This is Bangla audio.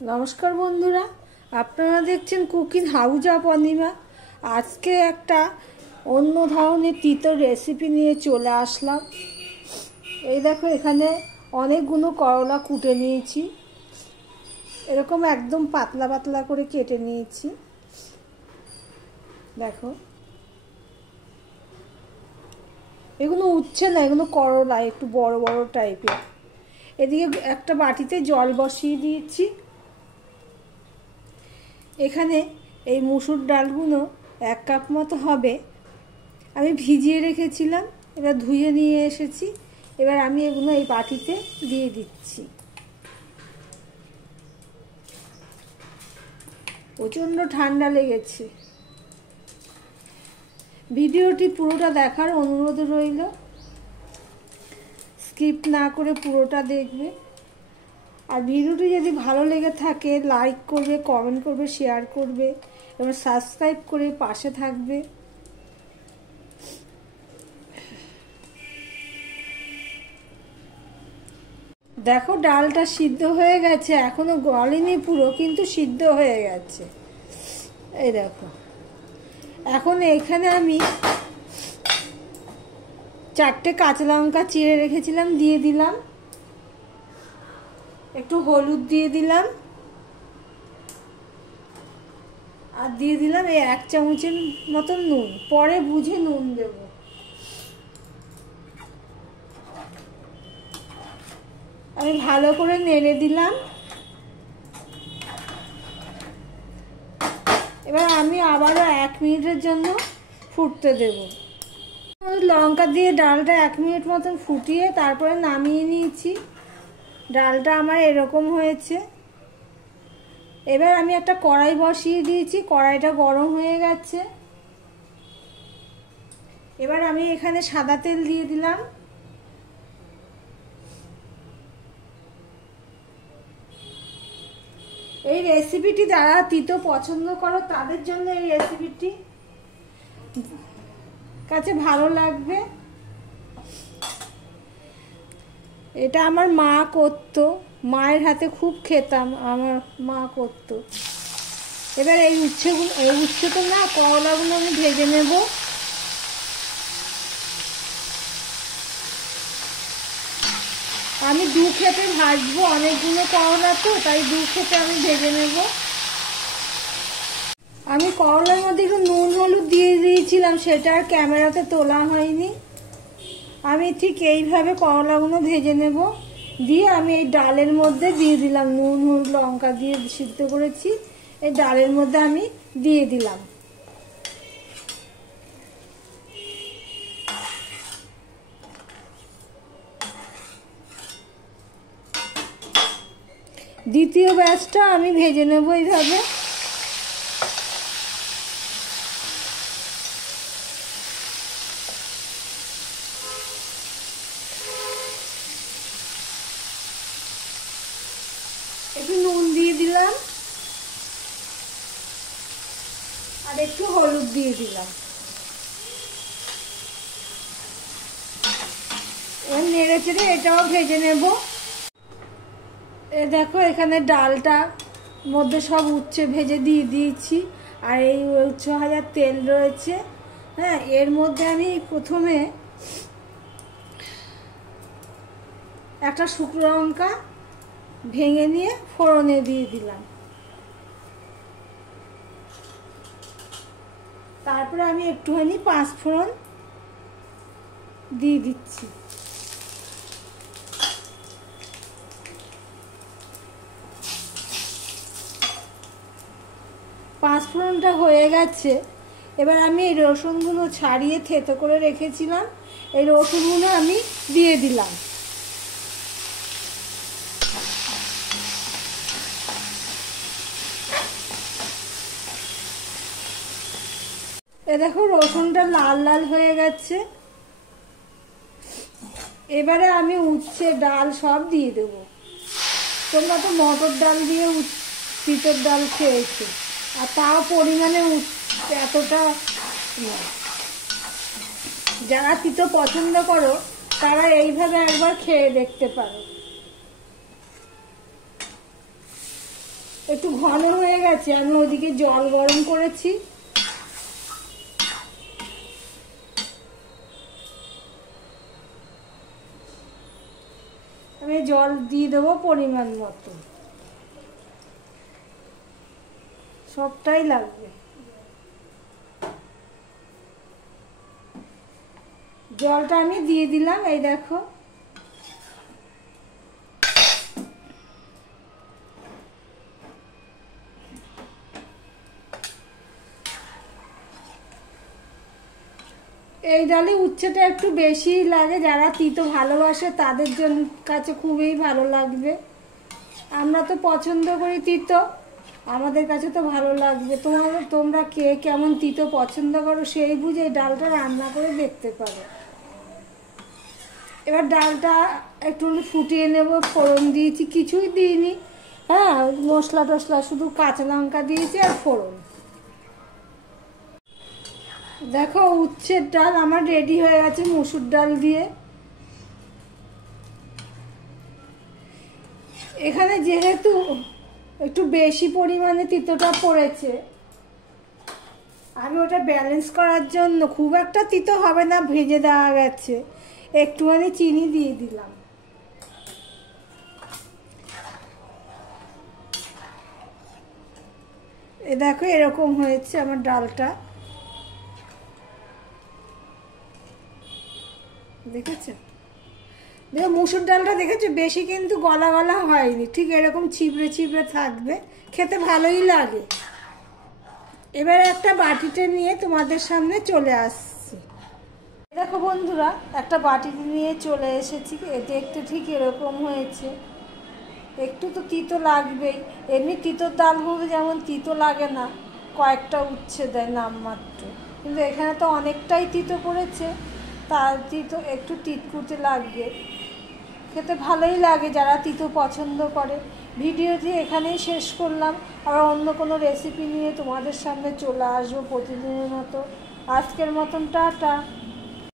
নমস্কার বন্ধুরা, আপনারা দেখছেন কুকিং হাউস অফ অনিমা। আজকে একটা অন্য ধরনের তিতো রেসিপি নিয়ে চলে আসলাম। এই দেখো, এখানে অনেকগুলো করলা কুটে নিয়েছি, এরকম একদম পাতলা পাতলা করে কেটে নিয়েছি। দেখো, এগুলো উঠছে না, এগুলো করলা একটু বড় বড় টাইপের। এদিকে একটা বাটিতে জল বসিয়ে দিয়েছি। এখানে এই মুসুর ডালগুলো 1 কাপ মতো হবে, আমি ভিজিয়ে রেখেছিলাম, এবার ধুয়ে নিয়ে এসেছি। এবার আমি এগুলো এই বাটিতে দিয়ে দিচ্ছি। প্রচণ্ড ঠান্ডা লেগেছে। ভিডিওটি পুরোটা দেখার অনুরোধ রইল, স্কিপ না করে পুরোটা দেখবে। আর ভিডিওটি যদি ভালো লেগে থাকে লাইক করবে, কমেন্ট করবে, শেয়ার করবে এবং সাবস্ক্রাইব করে পাশে থাকবে। দেখো, ডালটা সিদ্ধ হয়ে গেছে, এখনো গলেনি পুরো, কিন্তু সিদ্ধ হয়ে গেছে। এই দেখো, এখন এখানে আমি 4টে কাঁচা লঙ্কা চিড়ে রেখেছিলাম, দিয়ে দিলাম। একটু হলুদ দিয়ে দিলাম, আর দিয়ে দিলাম এই 1 চামচের মতন নুন। পরে বুঝে নুন দেব। আমি ভালো করে নেড়ে দিলাম। এবার আমি আবারও 1 মিনিটের জন্য ফুটতে দেব। লঙ্কা দিয়ে ডালটা 1 মিনিট মতন ফুটিয়ে তারপরে নামিয়ে নিয়েছি। ডালটা আমার এরকম হয়েছে। এবার আমি একটা কড়াই বসিয়ে দিয়েছি, কড়াইটা গরম হয়ে গেছে। এবার আমি এখানে সাদা তেল দিয়ে দিলাম। এই রেসিপিটি যারা তিতো পছন্দ করো তাদের জন্য এই রেসিপিটি কাছে ভালো লাগবে। এটা আমার মা করতো, মায়ের হাতে খুব খেতাম, আমার মা করতো। এবার এই উচ্ছেগুলো না, করলাগুলো আমি ভেজে নেব। আমি 2 খেপে ভাজবো, অনেকগুলো করলা তো, তাই 2 খেপে আমি ভেজে নেব। আমি করলার মধ্যে একটু নুন হলুদ দিয়ে দিয়েছিলাম, সেটা আর ক্যামেরাতে তোলা হয়নি। আমি ঠিক এইভাবে করলাগুলো ভেজে নেব। দিয়ে আমি এই ডালের মধ্যে দিয়ে দিলাম, নুন হলুদ লঙ্কা দিয়ে সিদ্ধ করেছি, এই ডালের মধ্যে আমি দিয়ে দিলাম। দ্বিতীয় ব্যাচটা আমি ভেজে নেব এইভাবে। একটু নুন দিয়ে দিলাম আর একটু হলুদ দিয়ে দিলাম। এবার নেড়ে চেড়ে এটাও ভেজে নেব। দেখো, এখানে ডালটা মধ্যে সব উচ্ছে ভেজে দিয়ে দিয়েছি, আর এই উচ্ছে ভাজার তেল রয়েছে। হ্যাঁ, এর মধ্যে আমি প্রথমে একটা শুকনো লঙ্কা ভেঙে নিয়ে ফোড়নে দিয়ে দিলাম। তারপরে আমি একটুখানি 5 ফোড়ন দিয়ে দিচ্ছি। পাঁচফোড়নটা হয়ে গেছে। এবার আমি এই রসুনগুলো ছাড়িয়ে থেতো করে রেখেছিলাম, এই রসুনগুলো আমি দিয়ে দিলাম। এ দেখো, রসুনটা লাল লাল হয়ে গেছে। এবারে আমি উচ্ছে ডাল সব দিয়ে দেবো। তোমরা তো মটর ডাল দিয়ে তিতর ডাল খেয়েছো, আর তাও পরিমাণে এতটা নয়। যারা তিতো পছন্দ করো তারা এইভাবে একবার খেয়ে দেখতে পারো। একটু ঘন হয়ে গেছে। আমি ওদিকে জল গরম করেছি। আমি জল দিয়ে দেবো পরিমাণ মতো, সবটাই লাগবে। জলটা আমি দিয়ে দিলাম, এই দেখো। এই ডালে উচ্ছেটা একটু বেশি লাগে, যারা তিতো ভালোবাসে তাদের জন্য কাছে খুবই ভালো লাগবে। আমরা তো পছন্দ করি তিতো, আমাদের কাছে তো ভালো লাগবে। তোমরা কে কেমন তিতো পছন্দ করো সেই বুঝে এই ডালটা রান্না করে দেখতে পারো। এবার ডালটা একটু ফুটিয়ে নেব। ফোড়ন দিয়েছি, কিছুই দিইনি, হ্যাঁ, মশলা টশলা, শুধু কাঁচা লঙ্কা দিয়েছি আর ফোড়ন। দেখো উচ্ছের ডাল আমার রেডি হয়ে গেছে মসুর ডাল দিয়ে। এখানে যেহেতু একটু বেশি পরিমাণে তিতোটা পড়েছে, আমি ওটা ব্যালেন্স করার জন্য, খুব একটা তিতো হবে না, ভেজে দেওয়া গেছে, একটুখানি চিনি দিয়ে দিলাম। এ দেখো এরকম হয়েছে আমার ডালটা, দেখেছো? দেখো মুসুর ডালটা দেখেছো, বেশি কিন্তু গলা গলা হয়নি, ঠিক এরকম ছিবড়ে ছিবড়ে থাকবে, খেতে ভালোই লাগে। এবার একটা বাটিতে নিয়ে তোমাদের সামনে চলে আসছি। দেখো বন্ধুরা, একটা বাটিতে নিয়ে চলে এসেছি। দেখতে ঠিক এরকম হয়েছে। একটু তো তিতো লাগবেই, এমনি তিতোর ডালগুলো যেমন তিতো লাগে না, কয়েকটা উচ্ছে দেয় নামমাত্র, কিন্তু এখানে তো অনেকটাই তিতো পড়েছে, তার তিতো একটু তিতকুটে লাগবে, খেতে ভালোই লাগে যারা তিতো পছন্দ করে। ভিডিওটি এখানেই শেষ করলাম, আর অন্য কোনো রেসিপি নিয়ে তোমাদের সামনে চলে আসবো প্রতিদিনের মতো। আজকের মতন টাটা।